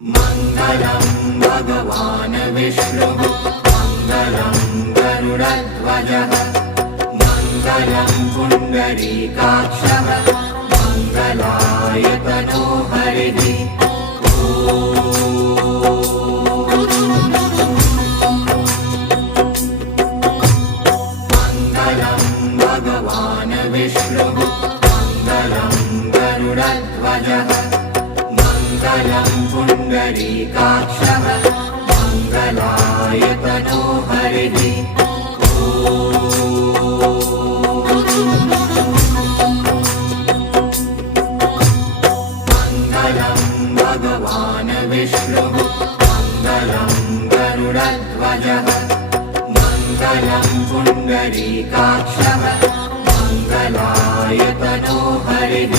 मङ्गलं भगवान् विष्णुः मङ्गलं गरुडध्वजः मङ्गलं पुण्डरीकाक्षः मङ्गलायतनो हरिः मङ्गलं भगवान् विष्णुः मङ्गलं गरुडध्वजः मङ्गलं पुण्डरीकाक्षः मङ्गलायतनो हरिः मङ्गलं भगवान् विष्णुः मङ्गलं गरुडध्वजः मङ्गलं पुण्डरीकाक्षः मङ्गलायतनो हरिः